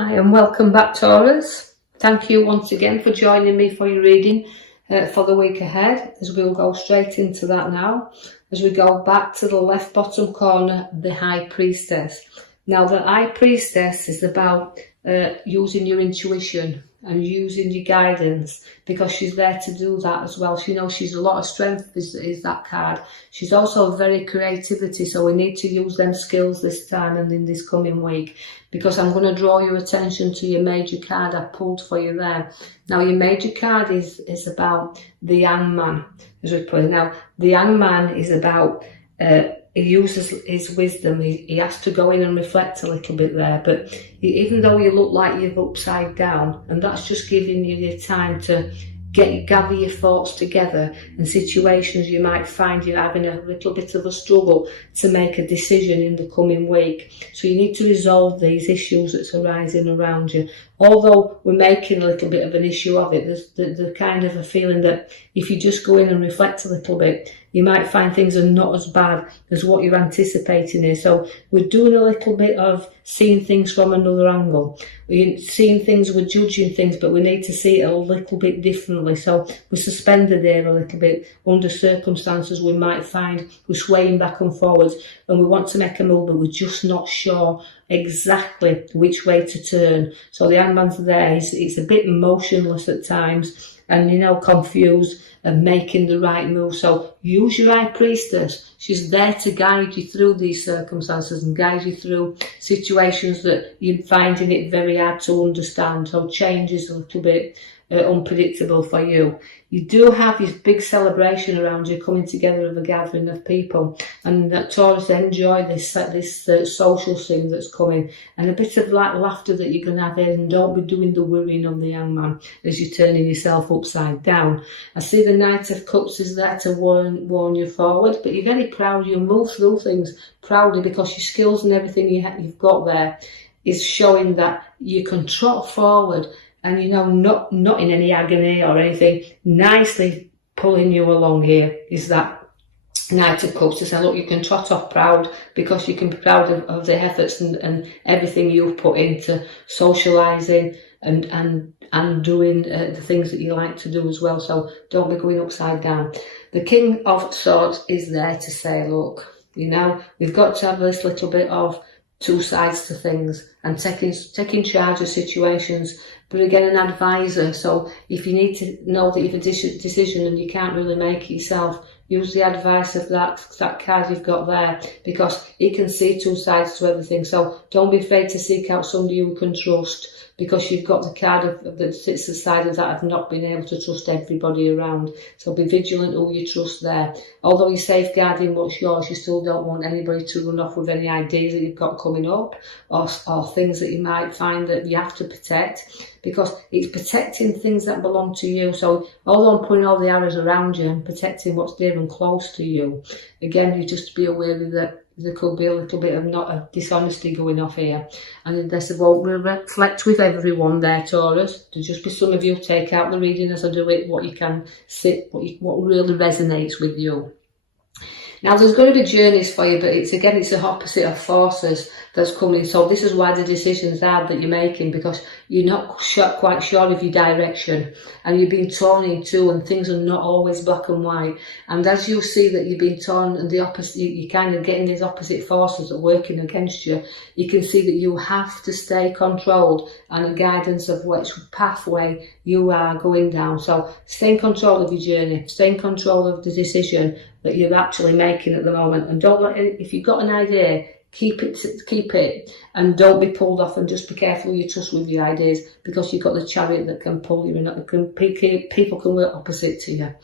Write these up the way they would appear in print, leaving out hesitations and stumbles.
Hi and welcome back, Taurus. Thank you once again for joining me for your reading for the week ahead, as we'll go straight into that now. As we go back to the left bottom corner, the High Priestess. Now, the High Priestess is about using your intuition and using your guidance, because she's there to do that as well. She knows she's a lot of strength is that card. She's also very creativity, so we need to use them skills this time and in this coming week, because I'm going to draw your attention to your major card I pulled for you there. Now, your major card is about the young man, as we put it. Now, the young man is about he uses his wisdom. He has to go in and reflect a little bit there, but even though you look like you're upside down, and that's just giving you the time to gather your thoughts together, and situations you might find you're having a little bit of a struggle to make a decision in the coming week. So you need to resolve these issues that's arising around you. Although we're making a little bit of an issue of it, there's the kind of a feeling that if you just go in and reflect a little bit, you might find things are not as bad as what you're anticipating here. So we're doing a little bit of seeing things from another angle. We're seeing things, we're judging things, but we need to see it a little bit differently. So we're suspended here a little bit under circumstances we might find we're swaying back and forwards, and we want to make a move, but we're just not sure exactly which way to turn. So the handman's there, it's a bit motionless at times, and confused and making the right move. So use your High Priestess. She's there to guide you through these circumstances and guide you through situations that you're finding it very hard to understand. So change is a little bit unpredictable for you. You do have this big celebration around you, coming together of a gathering of people, and that Taurus enjoy this social thing that's coming, and a bit of laughter that you can have here, and don't be doing the worrying of the young man as you're turning yourself upside down. I see the Knight of Cups is there to warn you forward, but you're very proud. You move through things proudly because your skills and everything you've got there is showing that you can trot forward, and not in any agony or anything, nicely pulling you along here is that Knight of Cups to say, look, you can trot off proud, because you can be proud of the efforts and everything you've put into socialising and doing the things that you like to do as well. So don't be going upside down. The King of Swords is there to say, look, we've got to have this little bit of two sides to things and taking charge of situations, but again, an advisor. So if you need to know that you've a decision and you can't really make it yourself, use the advice of that card you've got there, because he can see two sides to everything. So don't be afraid to seek out somebody you can trust, because you've got the card that sits aside of that of not being able to trust everybody around. So be vigilant who you trust there. Although you're safeguarding what's yours, you still don't want anybody to run off with any ideas that you've got coming up, or things that you might find that you have to protect, because it's protecting things that belong to you. So although I'm putting all the arrows around you and protecting what's dear and close to you, again, you just be aware that there could be a little bit of not a dishonesty going off here, and this won't reflect with everyone there, Taurus. There'll just be some of you take out the reading as I do it, what you can sit, what really resonates with you. Now, there's going to be journeys for you, but it's the opposite of forces that's coming. So this is why the decisions are that you're making, because you're not quite sure of your direction, and you're being torn in two, and things are not always black and white. And as you see that you're being torn, and the opposite, you're kind of getting these opposite forces that are working against you, you can see that you have to stay controlled and a guidance of which pathway you are going down. So stay in control of your journey, stay in control of the decision that you're actually making at the moment, and don't let if you've got an idea, keep it, and don't be pulled off, and just be careful who you trust with your ideas, because you've got the Chariot that can pull you in. People can work opposite to you.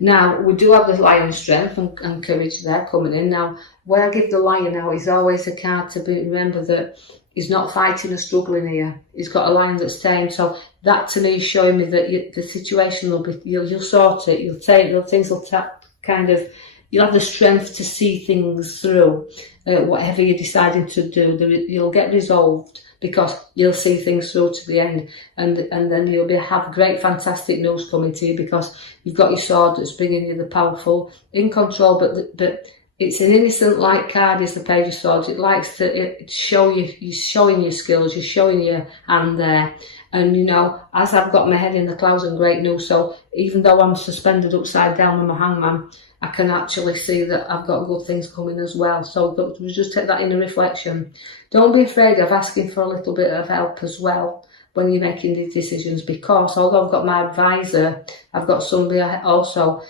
Now, we do have the Lion's strength and courage there coming in. Now, when I give the Lion now, it's always a card to remember that he's not fighting or struggling here. He's got a lion that's tamed. So that to me is showing me that the situation will be, you'll sort it, you'll have the strength to see things through, whatever you're deciding to do. You'll get resolved, because you'll see things through to the end, and then you'll have great, fantastic news coming to you, because you've got your sword that's bringing you the powerful, in control, but It's an innocent light card, is the Page of Swords. It likes to show you, you're showing your skills, you're showing your hand there. And you know, as I've got my head in the clouds and great news, so even though I'm suspended upside down on my hangman, I can actually see that I've got good things coming as well. So just take that in a reflection. Don't be afraid of asking for a little bit of help as well when you're making these decisions, because although I've got my advisor, I've got somebody also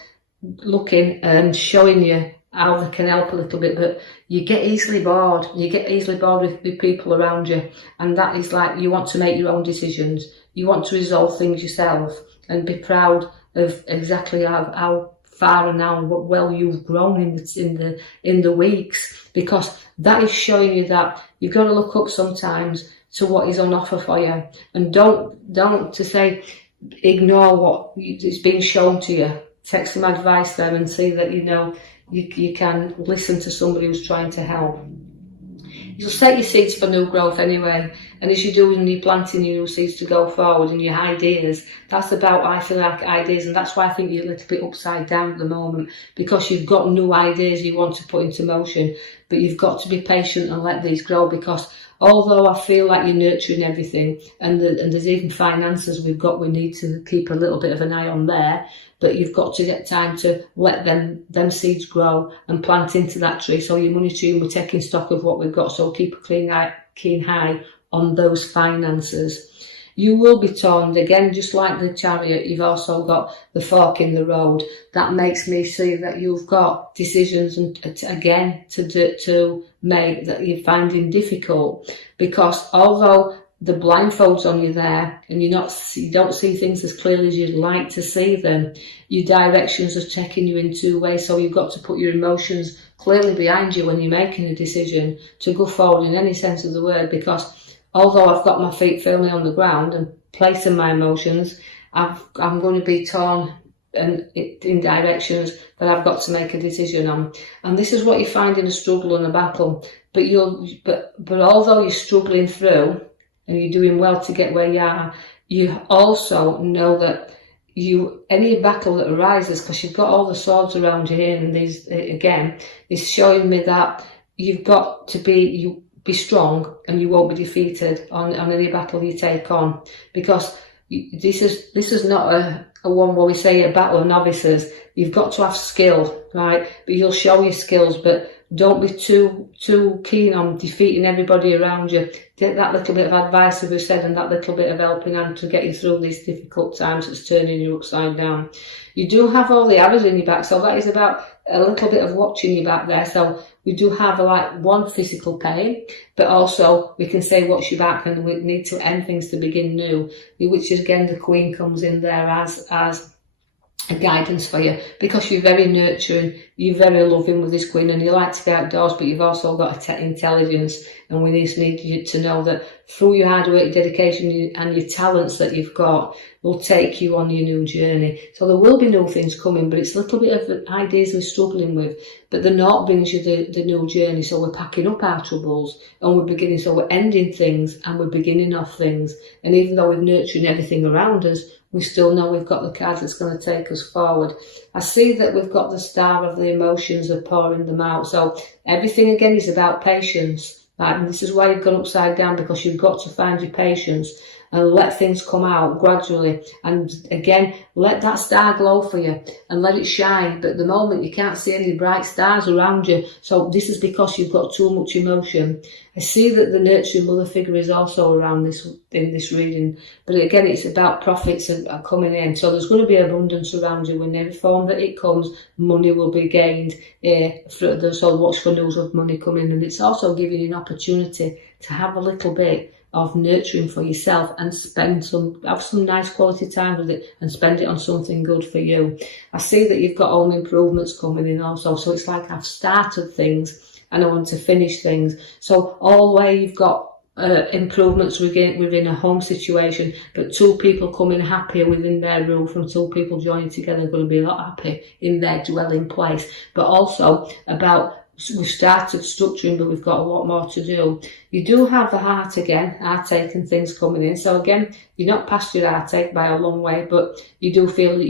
looking and showing you how they can help a little bit, but you get easily bored. You get easily bored with people around you, and that is like, you want to make your own decisions. You want to resolve things yourself and be proud of exactly how far and how well you've grown in the weeks, because that is showing you that you've got to look up sometimes to what is on offer for you, and don't to say ignore what is being shown to you. Take some advice there and see that, you know, you can listen to somebody who's trying to help. You'll set your seeds for new growth anyway, and as you're doing, you're planting your new seeds to go forward, and your ideas, that's about, I feel like, ideas, and that's why I think you're a little bit upside down at the moment, because you've got new ideas you want to put into motion, but you've got to be patient and let these grow, because although I feel like you're nurturing everything, and there's even finances we need to keep a little bit of an eye on there, but you've got to get time to let them seeds grow and plant into that tree. So your money tree, we're taking stock of what we've got, so keep a keen eye on those finances. You will be torn again, just like the Chariot. You've also got the fork in the road. That makes me see that you've got decisions and again to make that you're finding difficult, because although the blindfolds on you there and you don't see things as clearly as you'd like to see them, your directions are taking you in two ways, so you've got to put your emotions clearly behind you when you're making a decision to go forward in any sense of the word, because although I've got my feet firmly on the ground and placing my emotions, I'm going to be torn and in directions that I've got to make a decision on. And this is what you find in a struggle and a battle, but although you're struggling through and you're doing well to get where you are, you also know that any battle that arises, because you've got all the swords around you here, and these again is showing me that you've got to be strong, and you won't be defeated on any battle you take on, because this is not a one where we say a battle of novices. You've got to have skill, right? But you'll show your skills, but don't be too keen on defeating everybody around you. Take that little bit of advice, as we said, and that little bit of helping hand to get you through these difficult times that's turning you upside down. You do have all the arrows in your back, so that is about a little bit of watching your back there. So we do have like one physical pain, but also we can say watch your back, and we need to end things to begin new, which is again the Queen comes in there as a guidance for you, because you're very nurturing, you're very loving with this Queen, and you like to be outdoors, but you've also got intelligence, and we just need you to know that through your hard work, dedication and your talents that you've got will take you on your new journey. So there will be new things coming, but it's a little bit of ideas we're struggling with, but the North brings you the new journey. So we're packing up our troubles and we're beginning, so we're ending things and we're beginning off things, and even though we're nurturing everything around us, we still know we've got the cards that's going to take us forward. I see that we've got the Star of the Emotions of pouring them out. So everything again is about patience. Right? And this is why you've gone upside down, because you've got to find your patience and let things come out gradually. And again, let that star glow for you and let it shine. But at the moment, you can't see any bright stars around you. So this is because you've got too much emotion. I see that the nurturing mother figure is also around in this reading. But again, it's about profits are coming in. So there's going to be abundance around you. In every form that it comes, money will be gained. So watch for news of money coming. And it's also giving you an opportunity to have a little bit of nurturing for yourself and have some nice quality time with it and spend it on something good for you. I see that you've got home improvements coming in also, so it's like I've started things and I want to finish things. So all the way you've got improvements within a home situation, but two people coming happier within their roof, and two people joining together are going to be a lot happy in their dwelling place. But also about, we've started structuring, but we've got a lot more to do. You do have the heart again, heartache and things coming in. So again, you're not past your heartache by a long way, but you do feel that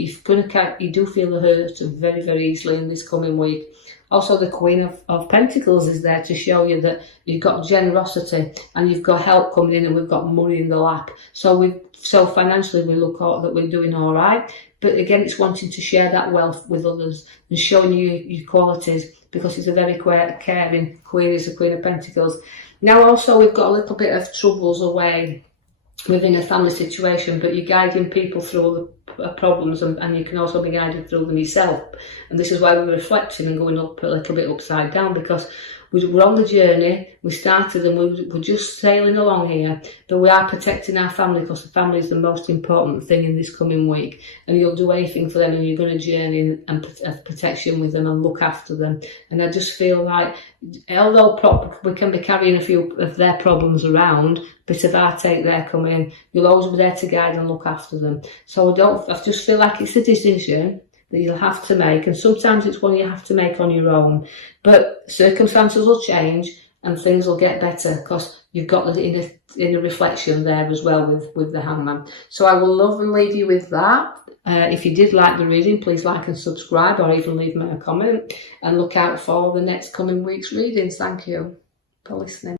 you do feel the hurt very, very easily in this coming week. Also, the Queen of Pentacles is there to show you that you've got generosity and you've got help coming in, and we've got money in the lap. So financially we look out that we're doing all right. But again, it's wanting to share that wealth with others and showing you your qualities, because it's a very caring Queen, is the Queen of Pentacles. Now also we've got a little bit of troubles away within a family situation, but you're guiding people through the problems, and you can also be guided through them yourself. And this is why we're reflecting and going up a little bit upside down, because we're on the journey. We started and we're just sailing along here, but we are protecting our family, because the family is the most important thing in this coming week. And you'll do anything for them, and you're going to journey and protection with them and look after them. And I just feel like, although we can be carrying a few of their problems around, bit of our take there coming in, you'll always be there to guide and look after them. So I just feel like it's a decision that you'll have to make, and sometimes it's one you have to make on your own, but circumstances will change and things will get better, because you've got the inner reflection there as well with the Hangman. So I will love and leave you with that. If you did like the reading, please like and subscribe, or even leave me a comment, and look out for the next coming week's readings. Thank you for listening.